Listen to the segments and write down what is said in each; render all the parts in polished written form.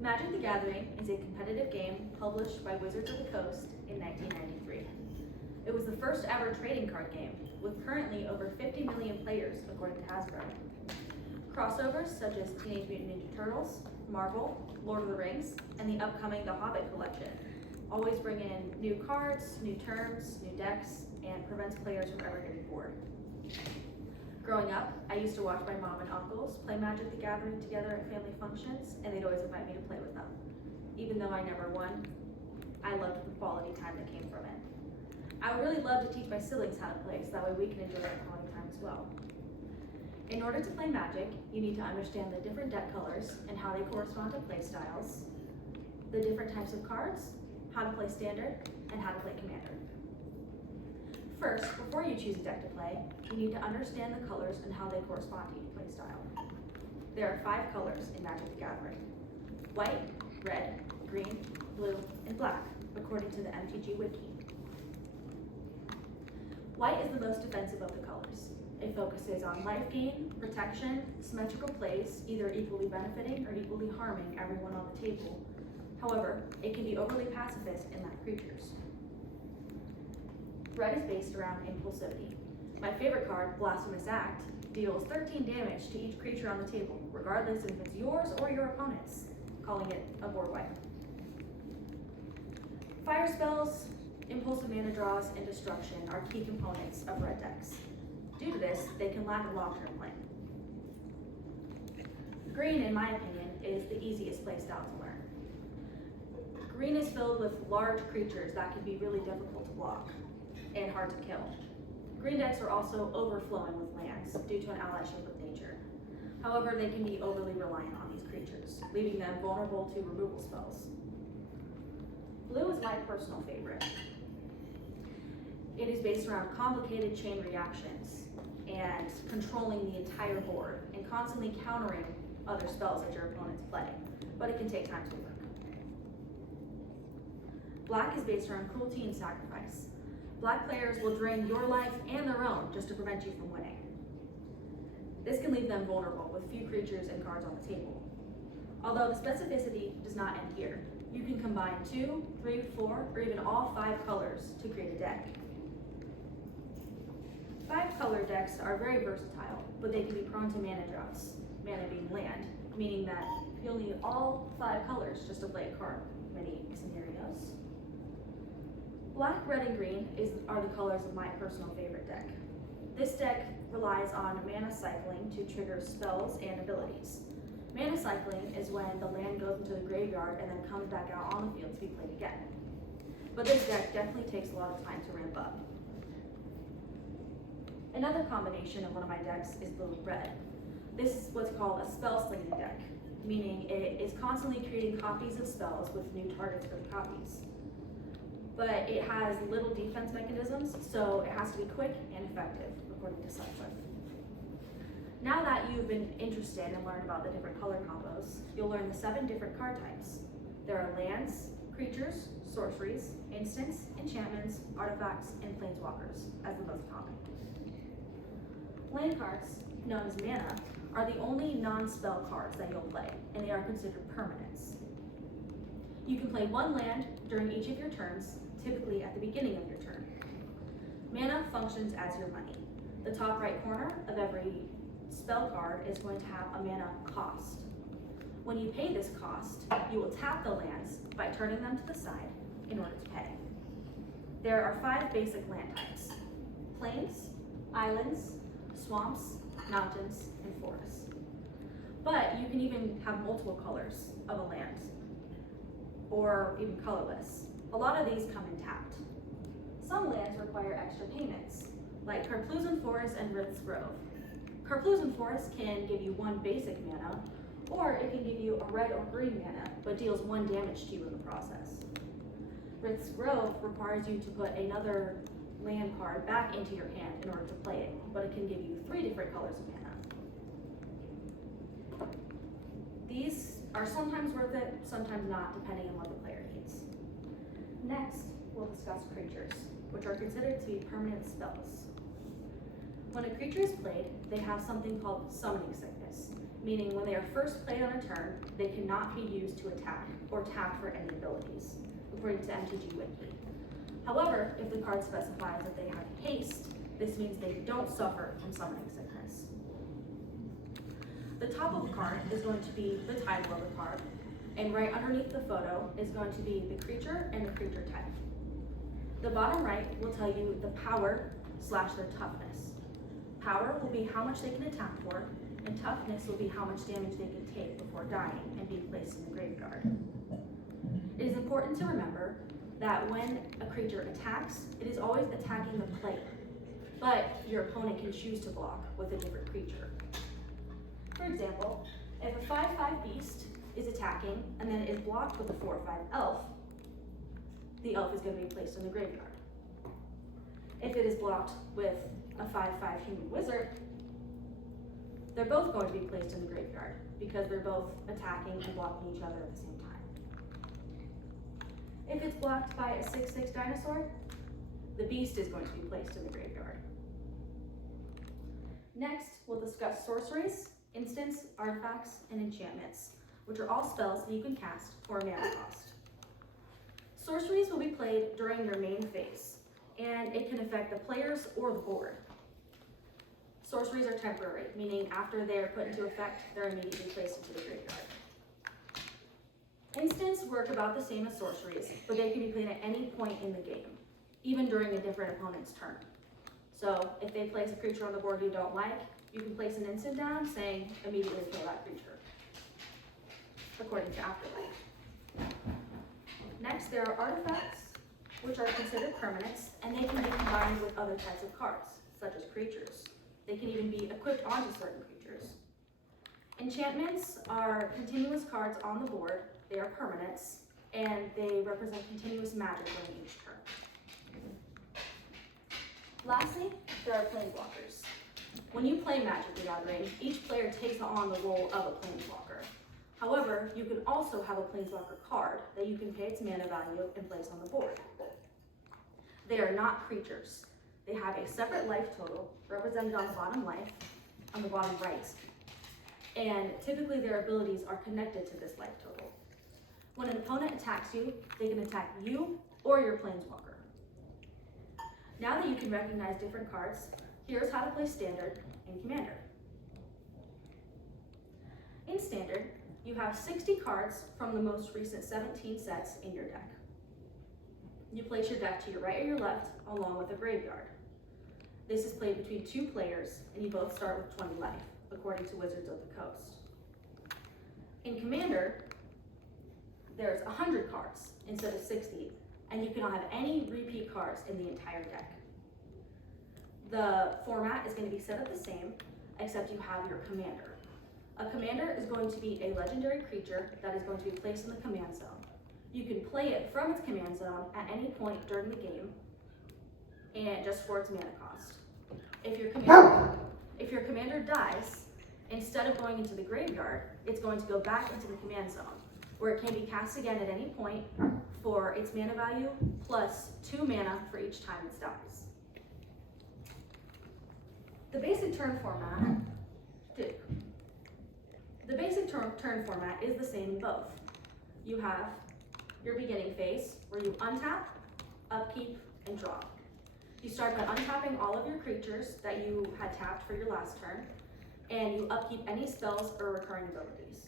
Magic the Gathering is a competitive game published by Wizards of the Coast in 1993. It was the first ever trading card game, with currently over 50 million players according to Hasbro. Crossovers such as Teenage Mutant Ninja Turtles, Marvel, Lord of the Rings, and the upcoming The Hobbit collection always bring in new cards, new terms, new decks, and prevents players from ever getting bored. Growing up, I used to watch my mom and uncles play Magic the Gathering together at family functions, and they'd always invite me to play with them. Even though I never won, I loved the quality time that came from it. I would really love to teach my siblings how to play, so that way we can enjoy that quality time as well. In order to play Magic, you need to understand the different deck colors and how they correspond to play styles, the different types of cards, how to play Standard, and how to play Commander. First, before you choose a deck to play, you need to understand the colors and how they correspond to each play style. There are 5 colors in Magic the Gathering: white, red, green, blue, and black, according to the MTG Wiki. White is the most defensive of the colors. It focuses on life gain, protection, symmetrical plays, either equally benefiting or equally harming everyone on the table. However, it can be overly pacifist and lack creatures. Red is based around impulsivity. My favorite card, Blasphemous Act, deals 13 damage to each creature on the table, regardless if it's yours or your opponent's, calling it a board wipe. Fire spells, impulsive mana draws, and destruction are key components of red decks. Due to this, they can lack a long-term play. Green, in my opinion, is the easiest playstyle to learn. Green is filled with large creatures that can be really difficult to block and hard to kill. Green decks are also overflowing with lands due to an allyship with nature. However, they can be overly reliant on these creatures, leaving them vulnerable to removal spells. Blue is my personal favorite. It is based around complicated chain reactions and controlling the entire board and constantly countering other spells that your opponents play, but it can take time to work. Black is based around cruelty and sacrifice. Black players will drain your life and their own just to prevent you from winning. This can leave them vulnerable with few creatures and cards on the table. Although the specificity does not end here, you can combine 2, 3, 4, or even all 5 colors to create a deck. 5-color decks are very versatile, but they can be prone to mana droughts, mana being land, meaning that you'll need all 5 colors just to play a card in many scenarios. Black, red, and green are the colors of my personal favorite deck. This deck relies on mana cycling to trigger spells and abilities. Mana cycling is when the land goes into the graveyard and then comes back out on the field to be played again. But this deck definitely takes a lot of time to ramp up. Another combination of one of my decks is blue-red. This is what's called a spell slinging deck, meaning it is constantly creating copies of spells with new targets for the copies. But it has little defense mechanisms, so it has to be quick and effective, according to Sutcliffe. Now that you've been interested and learned about the different color combos, you'll learn the 7 different card types. There are lands, creatures, sorceries, instants, enchantments, artifacts, and planeswalkers as the most common. Land cards, known as mana, are the only non-spell cards that you'll play, and they are considered permanents. You can play 1 land during each of your turns, typically at the beginning of your turn. Mana functions as your money. The top right corner of every spell card is going to have a mana cost. When you pay this cost, you will tap the lands by turning them to the side in order to pay. There are 5 basic land types: plains, islands, swamps, mountains, and forests. But you can even have multiple colors of a land, or even colorless. A lot of these come in tapped. Some lands require extra payments, like Karplusan Forest and Rith's Grove. Karplusan Forest can give you 1 basic mana, or it can give you a red or green mana, but deals 1 damage to you in the process. Rith's Grove requires you to put another land card back into your hand in order to play it, but it can give you 3 different colors of mana. These are sometimes worth it, sometimes not, depending on what the player needs. Next, we'll discuss creatures, which are considered to be permanent spells. When a creature is played, they have something called summoning sickness, meaning when they are first played on a turn, they cannot be used to attack or tap for any abilities, according to MTG Wiki. However, if the card specifies that they have haste, this means they don't suffer from summoning sickness. The top of the card is going to be the title of the card, and right underneath the photo is going to be the creature and the creature type. The bottom right will tell you the power / their toughness. Power will be how much they can attack for, and toughness will be how much damage they can take before dying and being placed in the graveyard. It is important to remember that when a creature attacks, it is always attacking the player, but your opponent can choose to block with a different creature. For example, if a 5/5 beast is attacking and then is blocked with a 4/5 elf, the elf is going to be placed in the graveyard. If it is blocked with a 5/5 human wizard, they're both going to be placed in the graveyard because they're both attacking and blocking each other at the same time. If it's blocked by a 6/6 dinosaur, the beast is going to be placed in the graveyard. Next, we'll discuss sorceries, instants, artifacts, and enchantments, which are all spells that you can cast for a mana cost. Sorceries will be played during your main phase, and it can affect the players or the board. Sorceries are temporary, meaning after they are put into effect, they're immediately placed into the graveyard. Instants work about the same as sorceries, but they can be played at any point in the game, even during a different opponent's turn. So if they place a creature on the board you don't like, you can place an instant down saying immediately kill that creature, according to Afterlife. Next, there are artifacts, which are considered permanents, and they can be combined with other types of cards, such as creatures. They can even be equipped onto certain creatures. Enchantments are continuous cards on the board. They are permanents, and they represent continuous magic during each turn. Lastly, there are planeswalkers. When you play Magic the Gathering, each player takes on the role of a planeswalker. However, you can also have a planeswalker card that you can pay its mana value and place on the board. They are not creatures. They have a separate life total, represented on the bottom right, and typically their abilities are connected to this life total. When an opponent attacks you, they can attack you or your planeswalker. Now that you can recognize different cards, here's how to play Standard and Commander. In Standard, you have 60 cards from the most recent 17 sets in your deck. You place your deck to your right or your left, along with a graveyard. This is played between 2 players, and you both start with 20 life, according to Wizards of the Coast. In Commander, there's 100 cards instead of 60, and you cannot have any repeat cards in the entire deck. The format is going to be set up the same, except you have your commander. A commander is going to be a legendary creature that is going to be placed in the command zone. You can play it from its command zone at any point during the game, and just for its mana cost. If your commander dies, instead of going into the graveyard, it's going to go back into the command zone, where it can be cast again at any point for its mana value, plus 2 mana for each time it dies. The basic turn format is the same in both. You have your beginning phase, where you untap, upkeep, and draw. You start by untapping all of your creatures that you had tapped for your last turn, and you upkeep any spells or recurring abilities.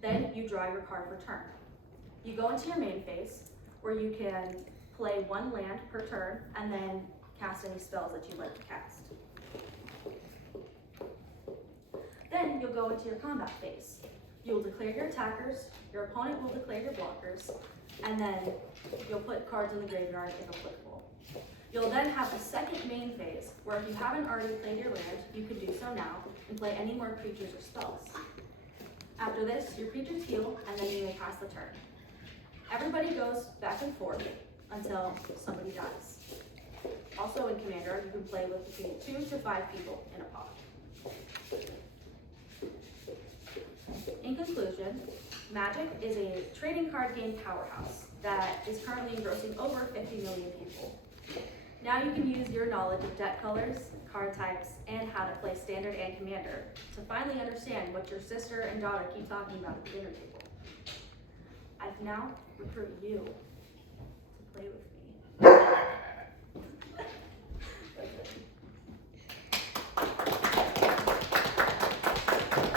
Then you draw your card for turn. You go into your main phase, where you can play 1 land per turn, and then cast any spells that you'd like to cast. Then you'll go into your combat phase. You'll declare your attackers, your opponent will declare your blockers, and then you'll put cards in the graveyard if applicable. You'll then have a second main phase, where if you haven't already played your land, you can do so now and play any more creatures or spells. After this, your creatures heal, and then you may pass the turn. Everybody goes back and forth until somebody dies. Also in Commander, you can play with between 2 to 5 people in a pod. In conclusion, Magic is a trading card game powerhouse that is currently engrossing over 50 million people. Now you can use your knowledge of deck colors, card types, and how to play Standard and Commander to finally understand what your sister and daughter keep talking about at the dinner table. I now recruit you to play with me.